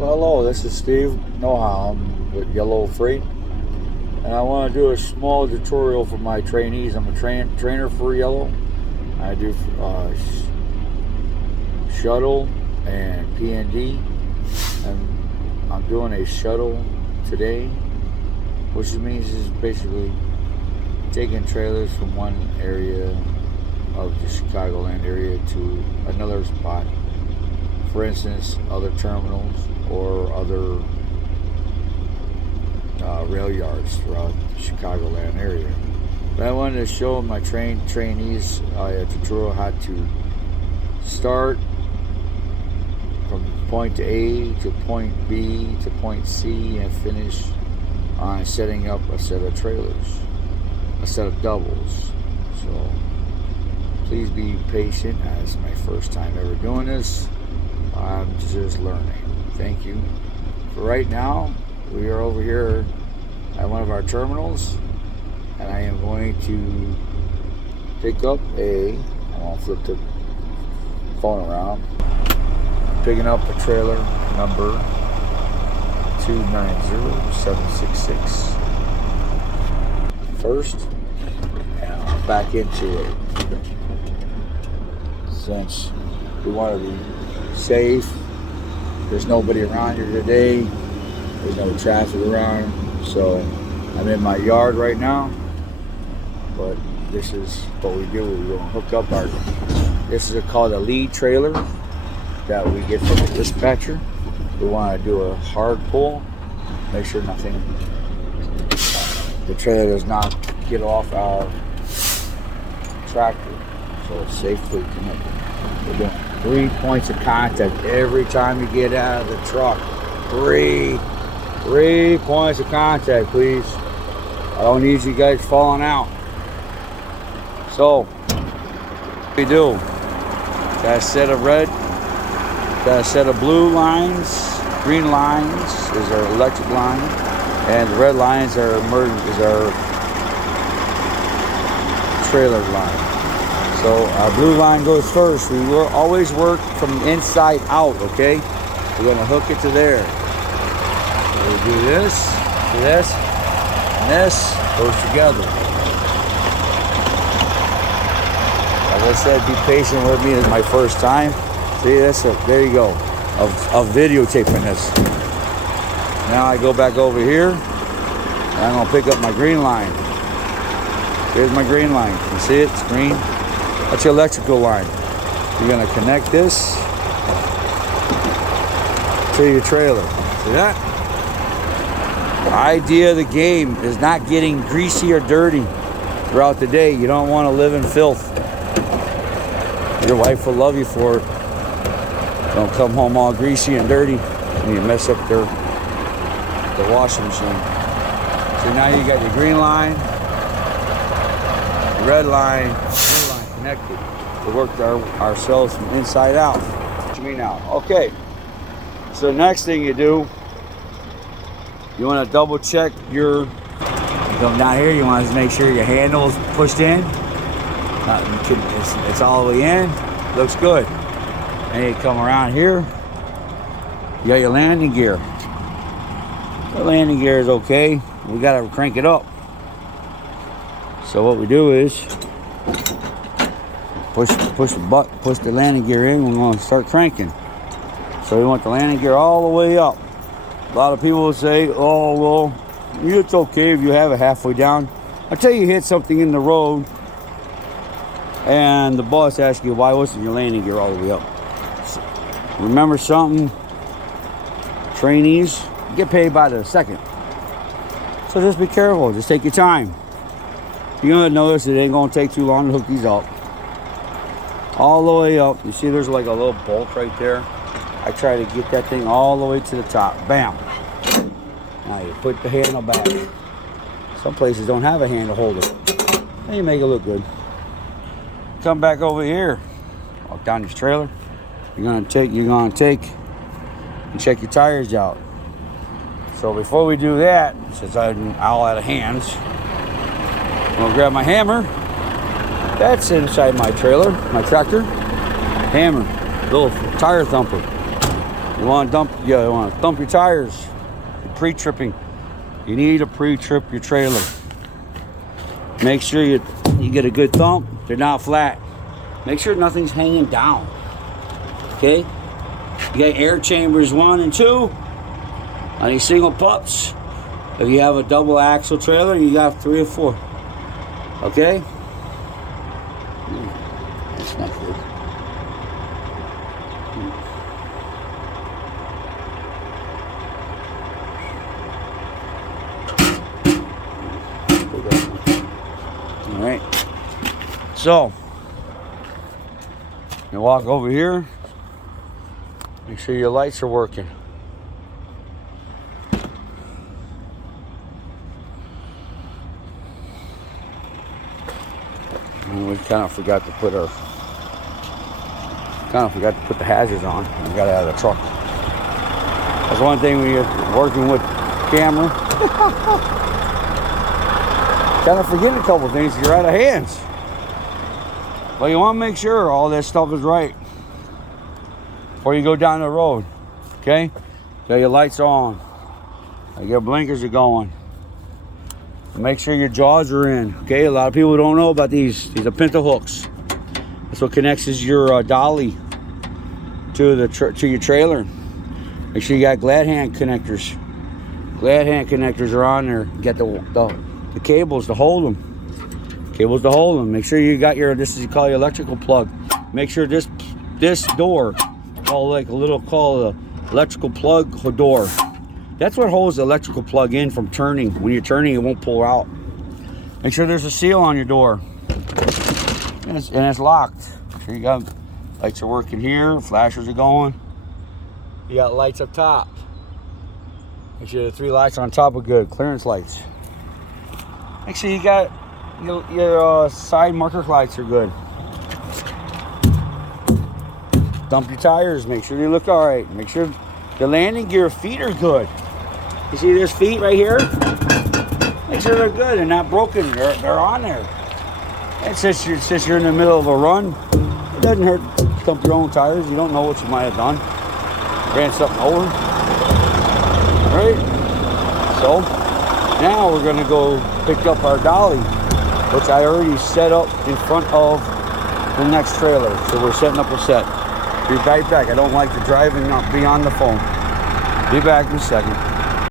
Well, hello, this is Steve Noha. I'm with Yellow Freight, and I want to do a small tutorial for my trainees. I'm a trainer for Yellow. I do shuttle and PND, and I'm doing a shuttle today, which means is basically taking trailers from one area of the Chicagoland area to another spot. For instance, other terminals or other rail yards throughout the Chicagoland area. But I wanted to show my trainees a tutorial how to start from point A to point B to point C and finish on setting up a set of trailers, a set of doubles. So please be patient, as my first time ever doing this. I'm just learning. Thank you. For right now, we are over here at one of our terminals, and I am going to pick up I'm gonna flip the phone around. I'm picking up a trailer number 290766. First, and I'll back into it. Since we want to be safe, there's nobody around here today, there's no traffic around, so I'm in my yard right now. But this is what we do. We're going to hook up this is called a lead trailer that we get from the dispatcher. We want to do a hard pull, make sure the trailer does not get off our tractor, so it's safely connected. We're doing 3 points of contact every time you get out of the truck. Three points of contact, please. I don't need you guys falling out. So, what we do? Got a set of red, got a set of blue lines. Green lines is our electric line, and the red lines are is our trailer line. So our blue line goes first. We will always work from the inside out, okay? We're gonna hook it to there. So we do this, and this goes together. As I said, be patient with me. This is my first time. See, there you go, of videotaping this. Now I go back over here, and I'm gonna pick up my green line. Here's my green line. You see it? It's green. That's your electrical line. You're gonna connect this to your trailer. See that? The idea of the game is not getting greasy or dirty throughout the day. You don't want to live in filth. Your wife will love you for it. Don't come home all greasy and dirty and you mess up the washing machine. So now you got your green line, your red line, connected to work ourselves from inside out. What you mean now? Okay. So the next thing you do, you want to double check you come down here. You want to make sure your handle is pushed in. It's all the way in. Looks good. And you come around here. You got your landing gear. The landing gear is okay. We got to crank it up. So what we do is push the landing gear in. We're going to start cranking. So we want the landing gear all the way up. A lot of people will say, oh, well, it's okay if you have it halfway down. Until you hit something in the road and the boss asks you, why wasn't your landing gear all the way up? So remember something, trainees get paid by the second. So just be careful. Just take your time. You're going to notice it ain't going to take too long to hook these up. All the way up. You see there's like a little bolt right there. I try to get that thing all the way to the top. Bam. Now you put the handle back. Some places don't have a handle holder. Then you make it look good. Come back over here. Walk down this trailer. You're gonna take and check your tires out. So before we do that, since I'm all out of hands, I'm gonna grab my hammer. That's inside my trailer, my tractor. Hammer, little tire thumper. You want to dump your tires. Pre-tripping. You need to pre-trip your trailer. Make sure you get a good thump. They're not flat. Make sure nothing's hanging down. Okay? You got air chambers 1 and 2 on these single pups. If you have a double axle trailer, you got 3 or 4. Okay? That's not good. All right. So, you walk over here. Make sure your lights are working. And we kind of forgot to put the hazards on. We got out of the truck. That's one thing when you're working with camera. Kind of forgetting a couple things. You're out of hands. But you want to make sure all that stuff is right before you go down the road. Okay? Got your lights on. Your blinkers are going. Make sure your jaws are in. Okay? A lot of people don't know about these. These are pinto hooks. That's what connects your dolly to your trailer. Make sure you got glad hand connectors. Glad hand connectors are on there. Get the cables to hold them. Cables to hold them. Make sure you got your, this is called your electrical plug. Make sure this door, called like a little called a electrical plug door. That's what holds the electrical plug in from turning. When you're turning, it won't pull out. Make sure there's a seal on your door. And it's locked. Make sure you got lights are working here, flashers are going. You got lights up top. Make sure the 3 lights on top are good, clearance lights. Make sure you got your side marker lights are good. Dump your tires, make sure they look all right. Make sure the landing gear feet are good. You see there's feet right here? Make sure they're good and not broken. They're on there. And since you're in the middle of a run, it doesn't hurt to dump your own tires. You don't know what you might have done. Ran something over. All right. So now we're gonna go pick up our dolly, which I already set up in front of the next trailer. So we're setting up a set. Be right back. I don't like to drive and not be on the phone. Be back in a second.